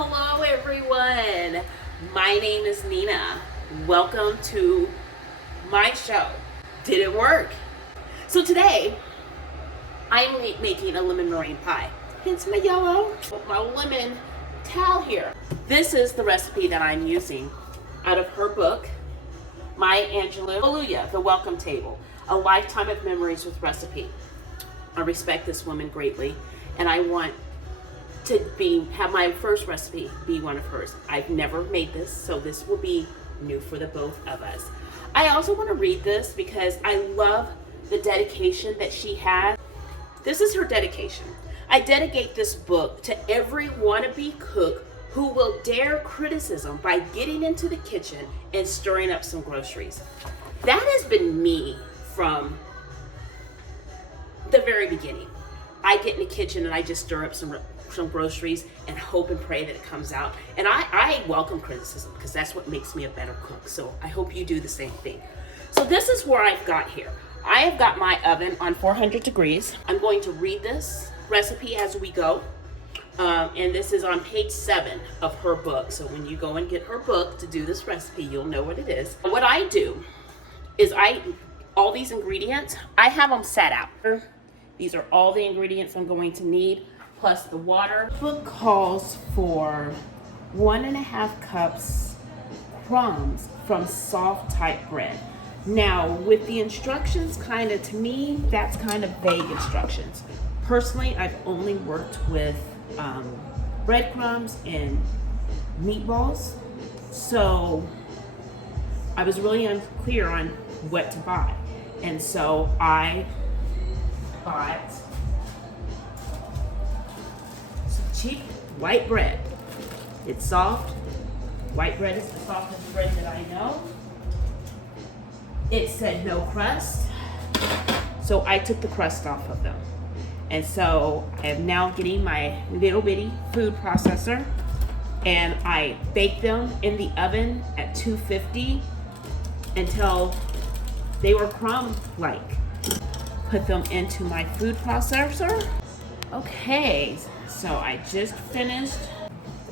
Hello everyone, my name is Nina. Welcome to my show, Did It Work? So today, I'm making a lemon meringue pie. Hence my yellow, my lemon towel here. This is the recipe that I'm using out of her book, My Angelou, Hallelujah, The Welcome Table, A Lifetime of Memories with Recipe. I respect this woman greatly, and I want to have my first recipe be one of hers. I've never made this, so this will be new for the both of us. I also want to read this because I love the dedication that she has. This is her dedication. I dedicate this book to every wannabe cook who will dare criticism by getting into the kitchen and stirring up some groceries. That has been me from the very beginning. I get in the kitchen and I just stir up some groceries and hope and pray that it comes out. And I welcome criticism because that's what makes me a better cook. So I hope you do the same thing. So this is where I've got here. I have got my oven on 400 degrees. I'm going to read this recipe as we go. And this is on page 7 of her book. So when you go and get her book to do this recipe, you'll know what it is. What I do is all these ingredients, I have them set out. These are all the ingredients I'm going to need, plus the water. The book calls for 1.5 cups crumbs from soft type bread. Now, with the instructions, to me, that's kind of vague instructions. Personally, I've only worked with breadcrumbs and meatballs, so I was really unclear on what to buy. And so I bought some cheap white bread. It's soft. White bread is the softest bread that I know. It said no crust, so I took the crust off of them. And so I am now getting my little bitty food processor, and I bake them in the oven at 250 until they were crumb-like. Put them into my food processor. Okay, so I just finished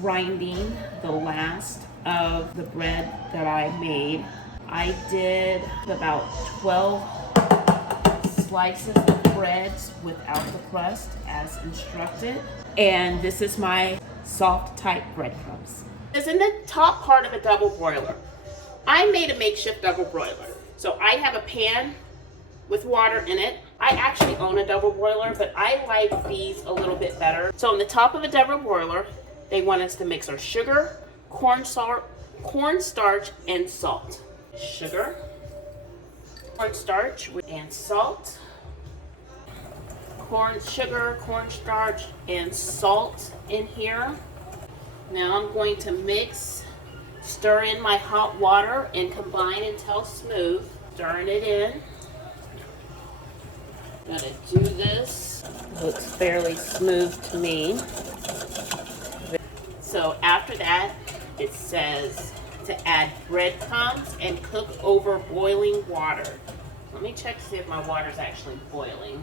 grinding the last of the bread that I made. I did about 12 slices of bread without the crust as instructed. And this is my soft type breadcrumbs. It's in the top part of a double broiler. I made a makeshift double broiler. So I have a pan with water in it. I actually own a double broiler, but I like these a little bit better. So in the top of a double broiler, they want us to mix our sugar, cornstarch, and salt. Sugar, cornstarch, and salt. Sugar, cornstarch, and salt in here. Now I'm going to stir in my hot water and combine until smooth. Stirring it in. Gonna do this. Looks fairly smooth to me. So after that, it says to add breadcrumbs and cook over boiling water. Let me check to see if my water's actually boiling.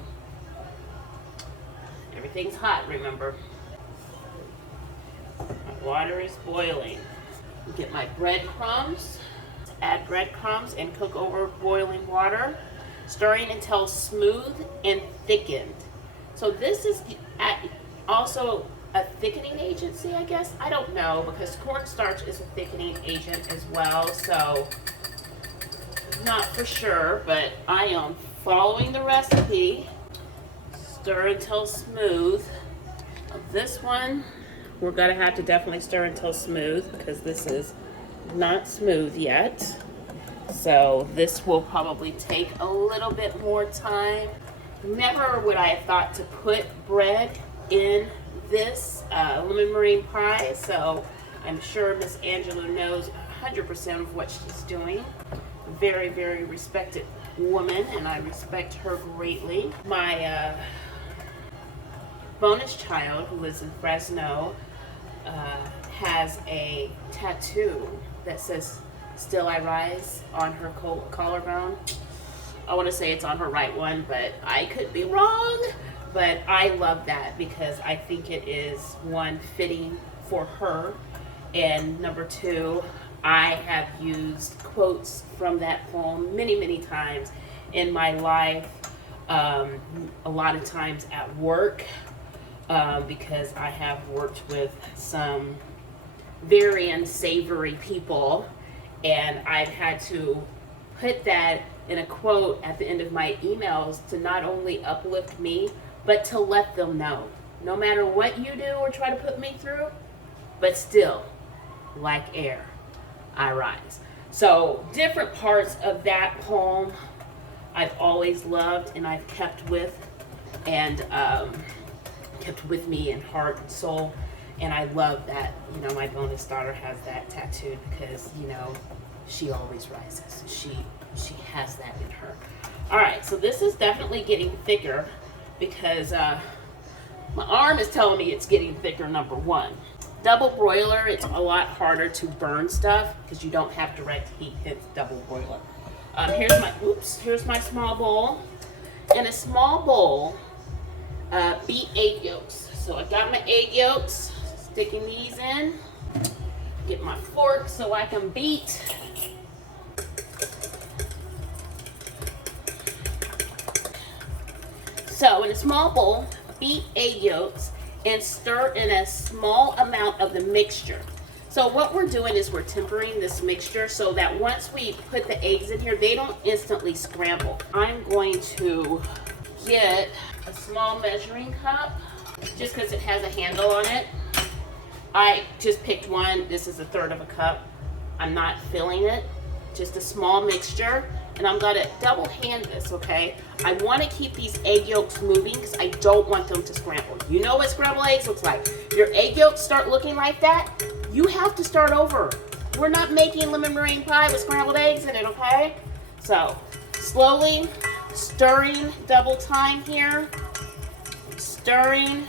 Everything's hot, remember. My water is boiling. Get my breadcrumbs. Add breadcrumbs and cook over boiling water, stirring until smooth and thickened. So this is also a thickening agency, I guess. I don't know, because cornstarch is a thickening agent as well, so not for sure, but I am following the recipe. Stir until smooth. This one, we're gonna have to definitely stir until smooth because this is not smooth yet. So this will probably take a little bit more time. Never would I have thought to put bread in this lemon meringue pie, so I'm sure Miss Angelou knows 100% of what she's doing. Very, very respected woman, and I respect her greatly. My bonus child, who lives in Fresno, has a tattoo that says "Still I Rise" on her collarbone. I want to say it's on her right one, but I could be wrong. But I love that because I think it is one fitting for her. And number two, I have used quotes from that poem many, many times in my life, a lot of times at work, because I have worked with some very unsavory people, and I've had to put that in a quote at the end of my emails to not only uplift me, but to let them know, no matter what you do or try to put me through, but still, like air, I rise. So different parts of that poem I've always loved and I've kept with, and kept with me in heart and soul. And I love that, you know, my bonus daughter has that tattooed because, you know, she always rises. She has that in her. All right, so this is definitely getting thicker because my arm is telling me it's getting thicker, number one. Double broiler, it's a lot harder to burn stuff because you don't have direct heat, hence double broiler. Here's my small bowl. In a small bowl, beat egg yolks. So I got my egg yolks, sticking these in. Get my fork so I can beat. So in a small bowl, beat egg yolks and stir in a small amount of the mixture. So what we're doing is we're tempering this mixture so that once we put the eggs in here, they don't instantly scramble. I'm going to get a small measuring cup just because it has a handle on it. I just picked one. This is 1/3 of a cup. I'm not filling it, just a small mixture. And I'm gonna double hand this, okay? I wanna keep these egg yolks moving because I don't want them to scramble. You know what scrambled eggs looks like. Your egg yolks start looking like that, you have to start over. We're not making lemon meringue pie with scrambled eggs in it, okay? So, slowly stirring, double time here. Stirring,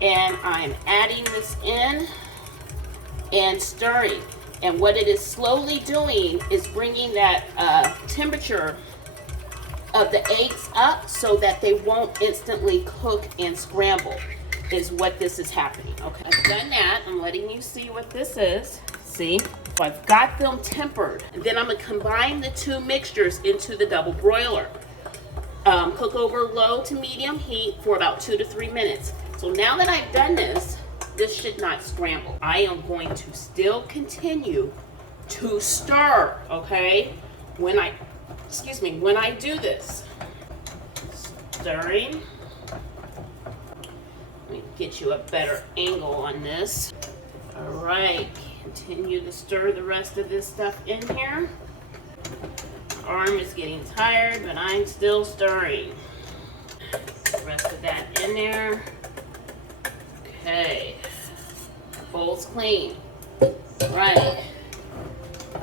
and I'm adding this in and stirring. And what it is slowly doing is bringing that temperature of the eggs up so that they won't instantly cook and scramble, is what this is happening. Okay, I've done that. I'm letting you see what this is. See? So I've got them tempered. And then I'm going to combine the two mixtures into the double broiler. Cook over low to medium heat for about 2 to 3 minutes. So now that I've done this should not scramble. I am going to still continue to stir, okay? When I do this. Stirring. Let me get you a better angle on this. All right, continue to stir the rest of this stuff in here. Arm is getting tired, but I'm still stirring. The rest of that in there. Okay, bowl's clean. Right,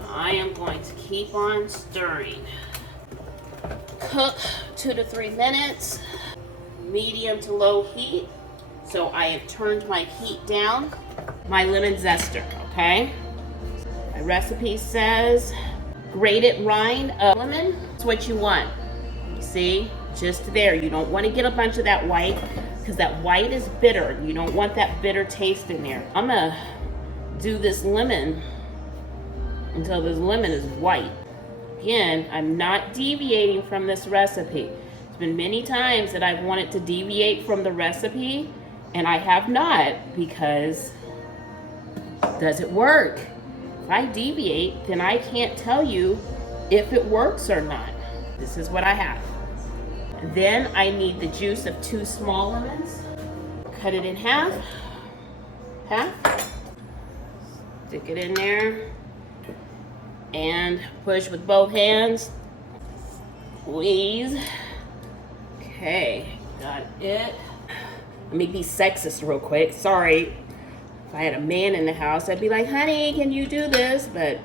I am going to keep on stirring. Cook 2 to 3 minutes, medium to low heat. So I have turned my heat down. My lemon zester, okay? My recipe says grated rind of lemon. That's what you want. See, just there. You don't want to get a bunch of that white, because that white is bitter. You don't want that bitter taste in there. I'm gonna do this lemon until this lemon is white. Again, I'm not deviating from this recipe. There's been many times that I've wanted to deviate from the recipe, and I have not, because does it work? If I deviate, then I can't tell you if it works or not. This is what I have. Then I need the juice of 2 small lemons. Cut it in half. Stick it in there. And push with both hands. Squeeze. Okay, got it. Let me be sexist real quick. Sorry. If I had a man in the house, I'd be like, honey, can you do this? But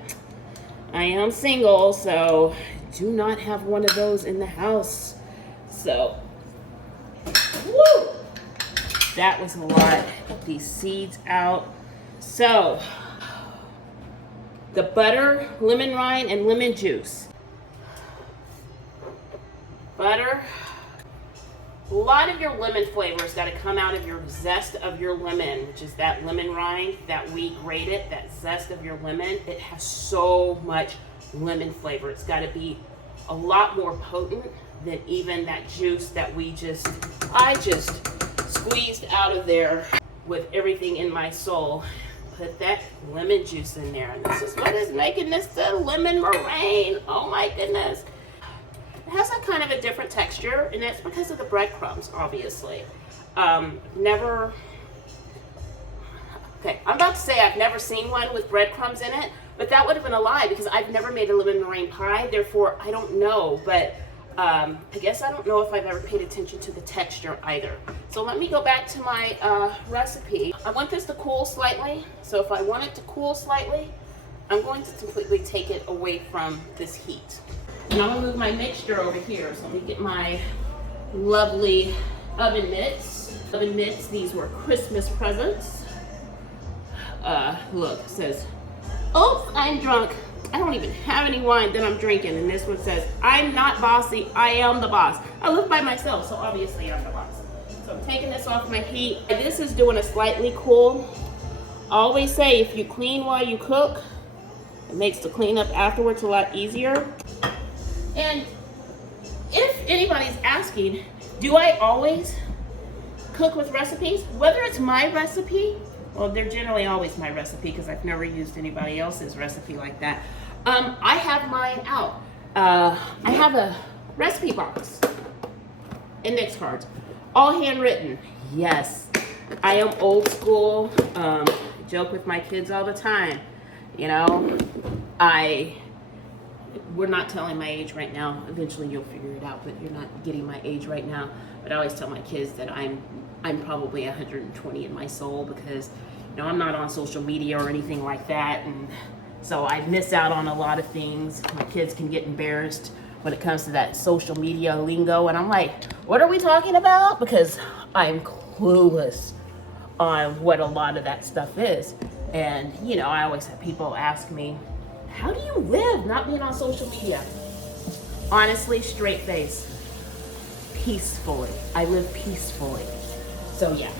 I am single, so do not have one of those in the house. So, woo! That was a lot. Get these seeds out. So, the butter, lemon rind, and lemon juice. Butter, A lot of your lemon flavor's got to come out of your zest of your lemon, which is that lemon rind that we grated, that zest of your lemon. It has so much lemon flavor. It's got to be a lot more potent than even that juice that I just squeezed out of there with everything in my soul. Put that lemon juice in there, and this is what is making this the lemon meringue. Oh my goodness. It has a kind of a different texture, and that's because of the breadcrumbs, obviously. Okay, I'm about to say I've never seen one with breadcrumbs in it, but that would have been a lie because I've never made a lemon meringue pie, therefore I don't know, but I guess I don't know if I've ever paid attention to the texture either. So let me go back to my recipe. I want this to cool slightly, so if I want it to cool slightly, I'm going to completely take it away from this heat. And I'm gonna move my mixture over here. So let me get my lovely oven mitts. Oven mitts, these were Christmas presents. Look, it says, "Oops, I'm drunk. I don't even have any wine that I'm drinking." And this one says, "I'm not bossy, I am the boss." I live by myself, so obviously I'm the boss. So I'm taking this off my heat. This is doing a slightly cool. I always say if you clean while you cook, it makes the cleanup afterwards a lot easier. And if anybody's asking, do I always cook with recipes? Whether it's my recipe, well, they're generally always my recipe because I've never used anybody else's recipe like that. I have mine out. I have a recipe box, index cards, all handwritten. Yes, I am old school. I joke with my kids all the time. You know, we're not telling my age right now. Eventually you'll figure it out, but you're not getting my age right now. But I always tell my kids that I'm probably 120 in my soul because, you know, I'm not on social media or anything like that. And so I miss out on a lot of things. My kids can get embarrassed when it comes to that social media lingo. And I'm like, what are we talking about? Because I'm clueless on what a lot of that stuff is. And, you know, I always have people ask me, how do you live not being on social media? Honestly, straight face, peacefully. I live peacefully. So yeah.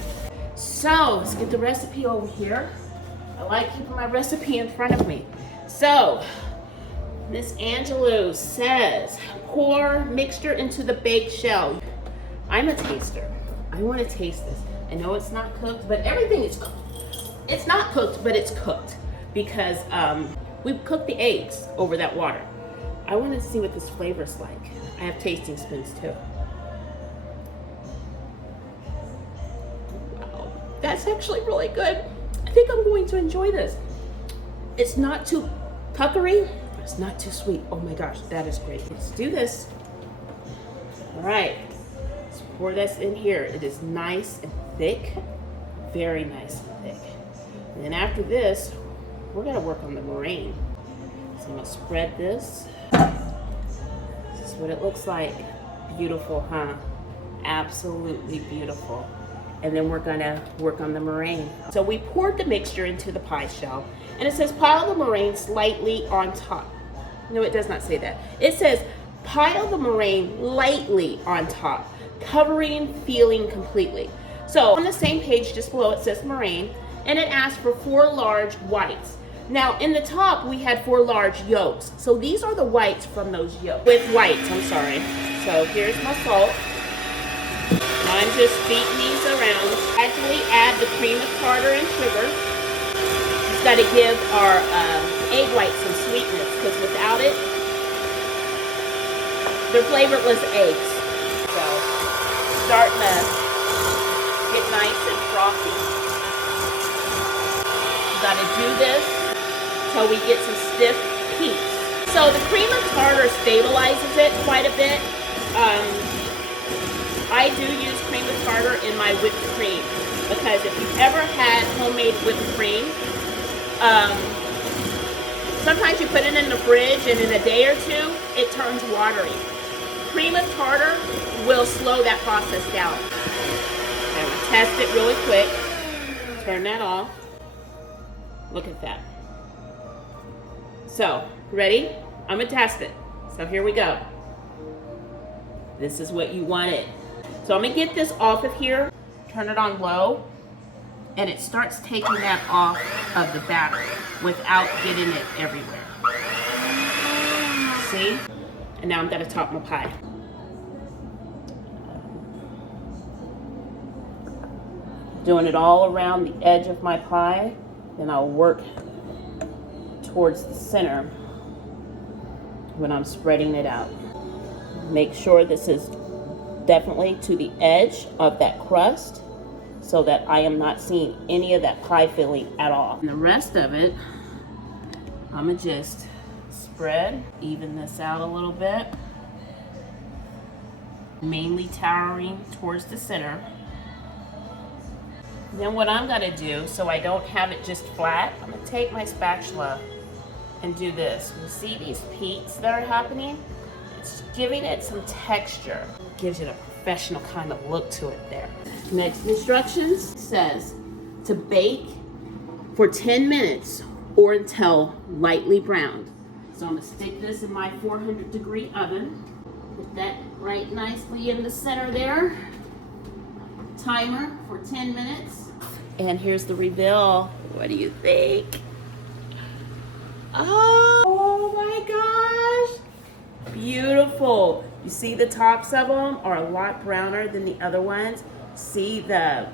So let's get the recipe over here. I like keeping my recipe in front of me. So Miss Angelou says, pour mixture into the baked shell. I'm a taster. I want to taste this. I know it's not cooked, but everything is cooked. It's not cooked, but it's cooked because we cooked the eggs over that water. I want to see what this flavor's like. I have tasting spoons too. Wow, that's actually really good. I think I'm going to enjoy this. It's not too puckery. It's not too sweet. Oh my gosh, that is great. Let's do this. All right, let's pour this in here. It is nice and thick, very nice and thick. And then after this, we're gonna work on the meringue. So I'm gonna spread this. This is what it looks like. Beautiful, huh? Absolutely beautiful. And then we're gonna work on the meringue. So we poured the mixture into the pie shell, and it says pile the meringue slightly on top. No, it does not say that. It says pile the meringue lightly on top, covering, feeling completely. So on the same page just below it says meringue, and it asks for 4 large whites. Now in the top we had 4 large yolks. So these are the whites from those yolks. With whites, I'm sorry. So here's my salt. Now I'm just beating these around. Gradually add the cream of tartar and sugar. It's got to give our egg whites some sweetness because without it, they're flavorless eggs. So starting to get nice and frothy. Got to do this until we get some stiff peaks. So the cream of tartar stabilizes it quite a bit. I do use cream of tartar in my whipped cream because if you've ever had homemade whipped cream, sometimes you put it in the fridge and in a day or two, it turns watery. Cream of tartar will slow that process down. I'm going to test it really quick. Turn that off. Look at that. So, ready? I'm gonna test it. So here we go. This is what you wanted. So I'm gonna get this off of here, turn it on low, and it starts taking that off of the batter without getting it everywhere. See? And now I'm gonna top my pie. Doing it all around the edge of my pie, then I'll work towards the center when I'm spreading it out. Make sure this is definitely to the edge of that crust so that I am not seeing any of that pie filling at all. And the rest of it, I'm gonna just spread, even this out a little bit, mainly towering towards the center. Then what I'm gonna do, so I don't have it just flat, I'm gonna take my spatula and do this. You see these peaks that are happening? It's giving it some texture. Gives it a professional kind of look to it there. Next instructions says to bake for 10 minutes or until lightly browned. So I'm gonna stick this in my 400-degree oven. Put that right nicely in the center there. Timer for 10 minutes. And here's the reveal. What do you think? Oh my gosh. Beautiful. You see the tops of them are a lot browner than the other ones. See the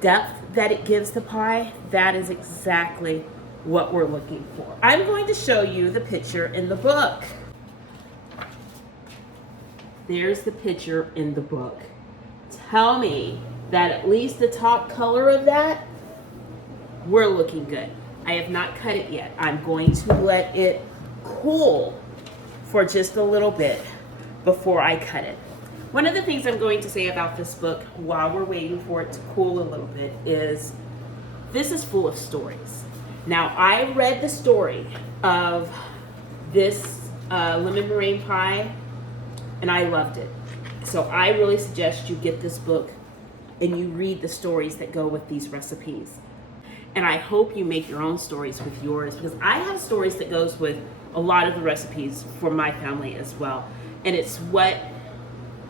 depth that it gives the pie? That is exactly what we're looking for. I'm going to show you the picture in the book. There's the picture in the book. Tell me that at least the top color of that, we're looking good. I have not cut it yet. I'm going to let it cool for just a little bit before I cut it. One of the things I'm going to say about this book while we're waiting for it to cool a little bit is this is full of stories. Now, I read the story of this lemon meringue pie and I loved it. So I really suggest you get this book and you read the stories that go with these recipes. And I hope you make your own stories with yours, because I have stories that goes with a lot of the recipes for my family as well. And it's what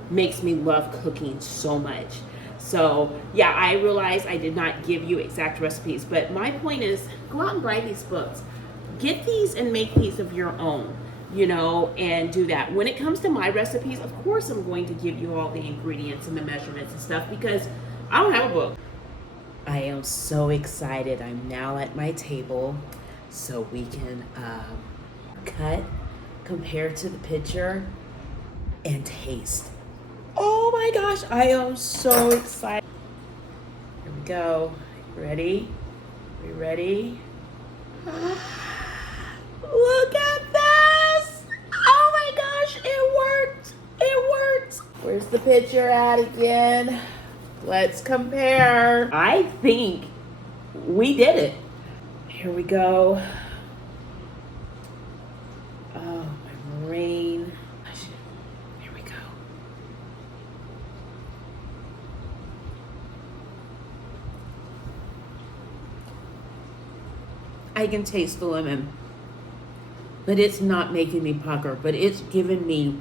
makes me love cooking so much. So yeah, I realize I did not give you exact recipes, but my point is go out and buy these books. Get these and make these of your own, you know, and do that. When it comes to my recipes, of course I'm going to give you all the ingredients and the measurements and stuff because I don't have a book. I am so excited. I'm now at my table so we can cut, compare to the picture, and taste. Oh my gosh, I am so excited. Here we go. Ready? We ready? Look at this! Oh my gosh, it worked! It worked! Where's the picture at again? Let's compare. I think we did it. Here we go. Oh, my brain. Here we go. I can taste the lemon, but it's not making me pucker, but it's giving me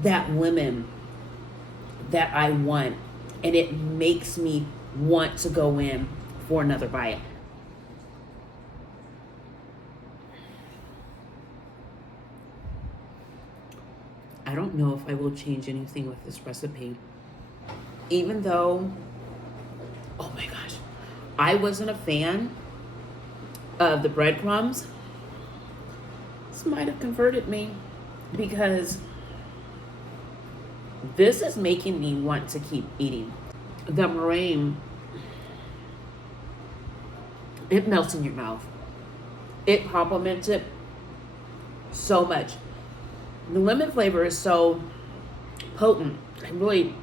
that lemon that I want. And it makes me want to go in for another bite. I don't know if I will change anything with this recipe. Even though, oh my gosh, I wasn't a fan of the breadcrumbs. This might have converted me because this is making me want to keep eating. The meringue, it melts in your mouth. It complements it so much. The lemon flavor is so potent. I really,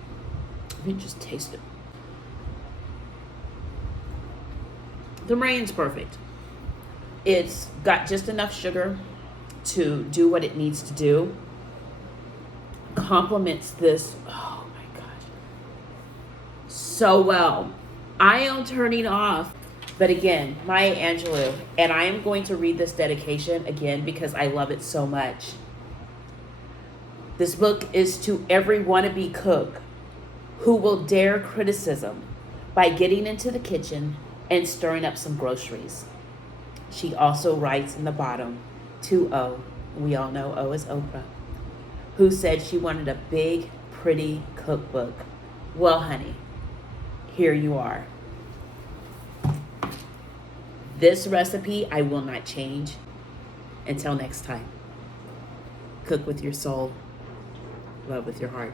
let me just taste it. The meringue's perfect. It's got just enough sugar to do what it needs to do. Complements this, oh my gosh, so well. I am turning off, but again, Maya Angelou, and I am going to read this dedication again because I love it so much. This book is to every wannabe cook who will dare criticism by getting into the kitchen and stirring up some groceries. She also writes in the bottom to O, we all know O is Oprah, who said she wanted a big, pretty cookbook. Well, honey, here you are. This recipe I will not change. Until next time, cook with your soul, love with your heart.